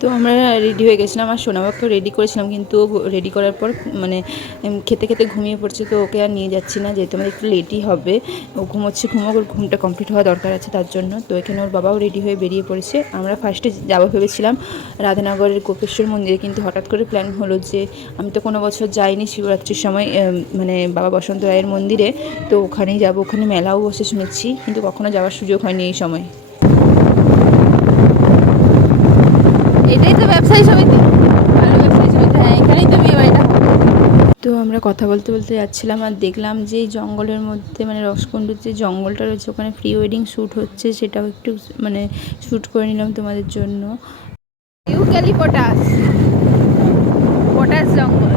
তো আমরা রেডি হয়ে গেছিলাম আর সোনাবাবকে রেডি করেছিলাম, কিন্তু রেডি করার পর মানে খেতে খেতে ঘুমিয়ে পড়ছে। তো ওকে আর নিয়ে যাচ্ছি না, যেহেতু আমাদের একটু লেটই হবে। ও ঘুমোচ্ছে, ওর ঘুমটা কমপ্লিট হওয়া দরকার আছে তার জন্য। তো এখানে ওর বাবাও রেডি হয়ে বেরিয়ে পড়েছে। আমরা ফার্স্টে যাবো ভেবেছিলাম রাধানগরের গোপেশ্বর মন্দিরে, কিন্তু হঠাৎ করে প্ল্যান হলো যে আমি তো কোনো বছর যাইনি শিবরাত্রির সময় মানে বাবা বসন্ত রায়ের মন্দিরে, তো ওখানেই যাবো। ওখানে মেলাও বসে শুনেছি, কিন্তু কখনো যাওয়ার সুযোগ হয়নি এই সময়। এটাই তো ব্যবসায়ী সমিতি, ভালো ব্যবসায়ী সমিতি, হ্যাঁ এখানেই তো বিয়ে বাড়িটা। তো আমরা কথা বলতে বলতে যাচ্ছিলাম আর দেখলাম যে এই জঙ্গলের মধ্যে মানে রসকুণ্ডুর যে জঙ্গলটা রয়েছে ওখানে প্রি ওয়েডিং শ্যুট হচ্ছে, সেটাও একটু মানে শ্যুট করে নিলাম তোমাদের জন্য। ইউক্যালিপটাস, পটাস জঙ্গল।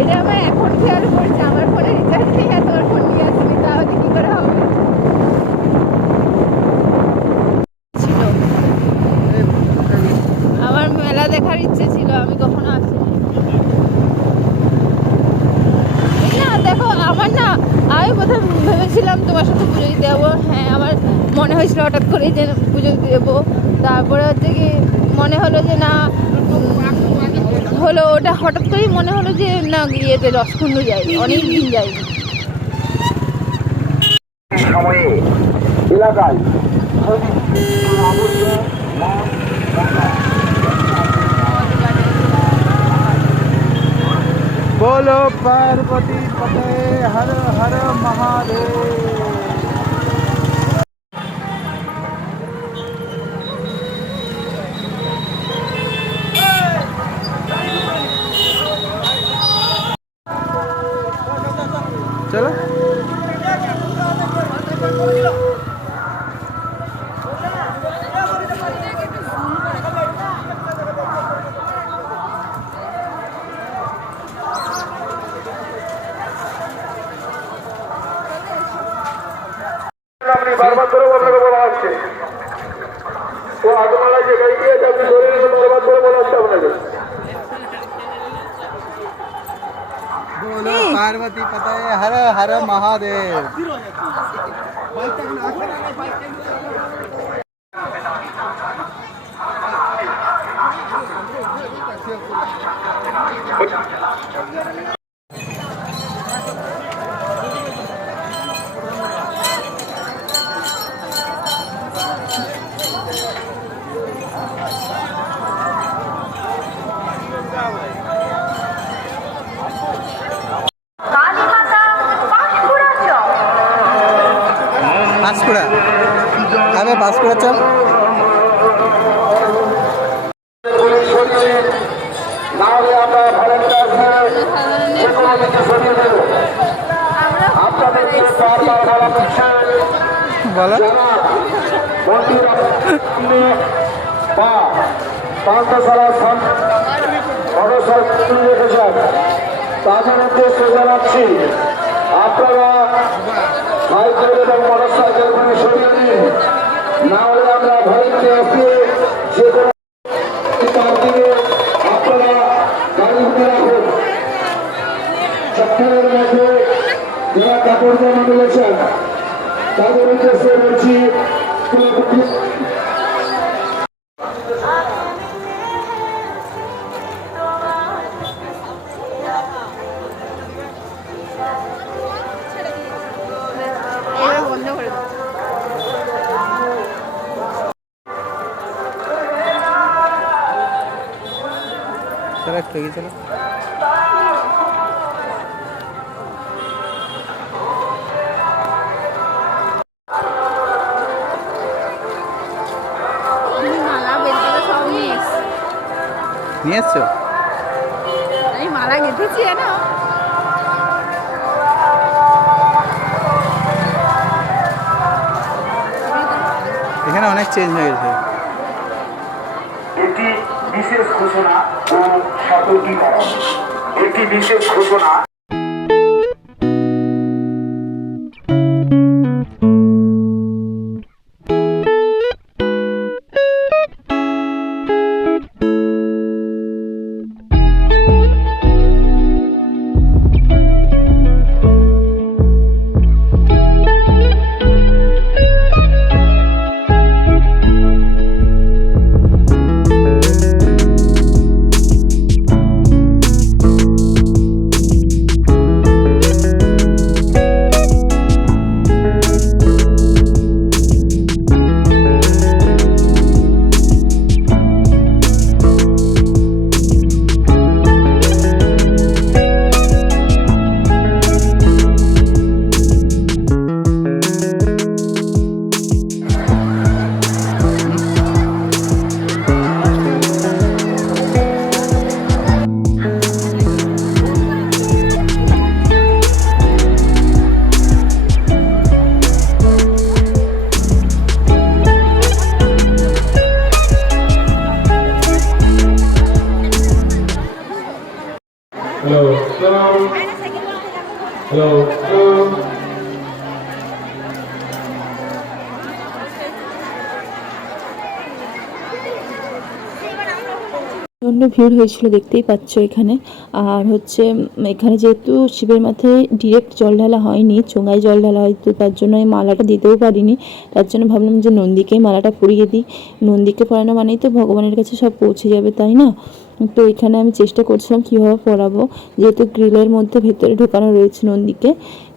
এটা আমার এখন খেয়াল করছে, আমার ফোনে রিচার্জ নেই আর তোর ফোন নিয়ে আসবি, তাহলে কি করে হবে। ছিল আমার মেলা দেখার ইচ্ছে ছিল, আমি কখনো আসিনি না। দেখো আমার না, আমি প্রথম ভেবেছিলাম তোমার সাথে পুজো দিতে যাবো। হ্যাঁ আমার মনে হয়েছিল হঠাৎ করেই যে পুজো দিতে যাবো, তারপরে হচ্ছে কি মনে হলো যে না হলো, ওটা হঠাৎ করেই মনে হলো যে না ইয়েতে রসকুণ্ড যাই, অনেক দিন যাইনি। সময়ে এলাকায় बोलो पार्वती पते हर हर महादेव। चलो বারবার করে আপনাকে বলা হচ্ছে, তো আগমালা জায়গায় গিয়ে আপনি ধরে নিতে বারবার করে বলা হচ্ছে আপনাকে। बोलो पार्वती पते हर हर महादेव। পাঁশকুড়া, আমি পাঁশকুড়া চাল। বলো পান্থশালা রেখেছেন, তাদের উদ্দেশ্যে জানাচ্ছি আপনারা সাইকেল এবং মোটর সাইকেল গুলি সরিয়ে দিন, না হলে আমরা ভারতকে আসিয়ে যে কোনো দিকে আপনারা গাড়ি উঠে রাখুন। চত্বরের মধ্যে যারা কাপড় জামা মিলেছেন তাদের উদ্দেশ্যে বলছি চলো নিয়ে এসছো? আমি মালা গেঁথেছি না, এখানে অনেক চেঞ্জ হয়ে গেছে। এটি বিশেষ ঘোষণা ও সতর্কীকরণ, এটি বিশেষ ঘোষণা। প্রচণ্ড ভিড় হয়েছিল, দেখতেই পাচ্ছ এখানে। আর হচ্ছে এখানে যেহেতু শিবের মাথায় ডিরেক্ট জল ঢালা হয়নি, চোঙায় জল ঢালা হয়, তো তার জন্য এই মালাটা দিতেও পারিনি। তার জন্য ভাবলাম যে নন্দীকেই মালাটা পরিয়ে দিই। নন্দীকে পরানো মানেই তো ভগবানের কাছে সব পৌঁছে যাবে, তাই না? তো এখানে আমি চেষ্টা করছিলাম কীভাবে পরাবো, যেহেতু গ্রিলের মধ্যে ভেতরে ঢোকানো রয়েছে নন্দীকে।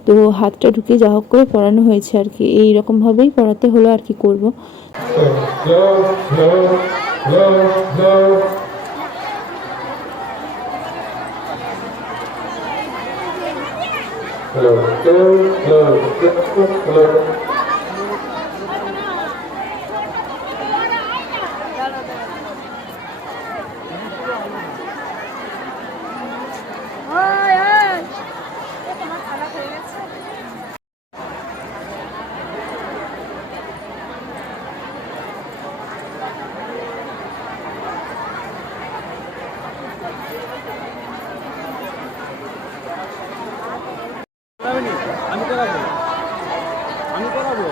তো হাতটা ঢুকে যা হোক করে পরানো হয়েছে আর কি, এইরকমভাবেই পরাতে হলো আর কি করব। আমি করাবো।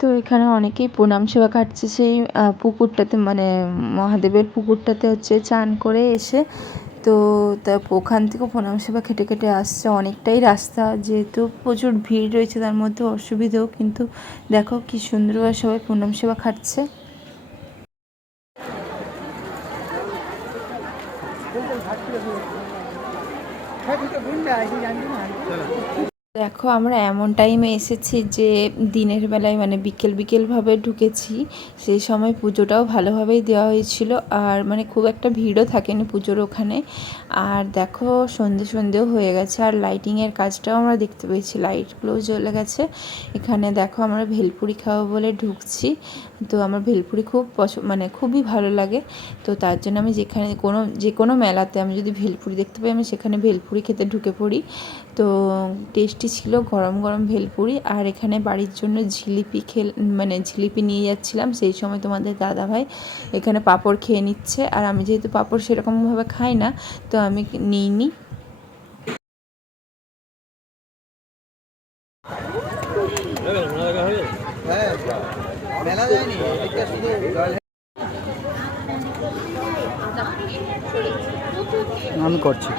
তো এখানে অনেকেই প্রণাম সেবা কাটছে সেই পুকুরটাতে, মানে মহাদেবের পুকুরটাতে হচ্ছে চান করে এসে। তো তা ওখান থেকেও প্রণাম সেবা খেটে খেটে আসছে, অনেকটাই রাস্তা, যেহেতু প্রচুর ভিড় রয়েছে তার মধ্যে অসুবিধেও, কিন্তু দেখো কি সুন্দরভাবে সবাই প্রণাম সেবা খাটছে। দেখো আমরা এমন টাইমে এসেছি যে দিনের বেলায়, মানে বিকেলভাবে ঢুকেছি, সেই সময় পুজোটাও ভালোভাবেই দেওয়া হয়েছিল, আর মানে খুব একটা ভিড়ও থাকেনি পুজোর ওখানে। আর দেখো সন্ধেও হয়ে গেছে, আর লাইটিংয়ের কাজটাও আমরা দেখতে পেয়েছি, লাইটগুলোও জ্বলে গেছে। এখানে দেখো আমরা ভেলপুরি খাবো বলে ঢুকছি। তো আমার ভেলপুরি খুব মানে খুবই ভালো লাগে। তো তার জন্য আমি যে কোনো মেলাতে আমি যদি ভেলপুরি দেখতে পাই, আমি সেখানে ভেলপুরি খেতে ঢুকে পড়ি। তো টেস্টি ছিল গরম গরম ভেলপুরি। আর এখানে বাড়ির জন্য জিলিপি নিয়ে যাচ্ছিলাম, সেই সময় তোমাদের দাদাভাই এখানে পাঁপড় খেয়ে নিচ্ছে। আর আমি যেহেতু পাঁপড় সেরকমভাবে খাই না, তো আমি নিইনি। আমি করছি।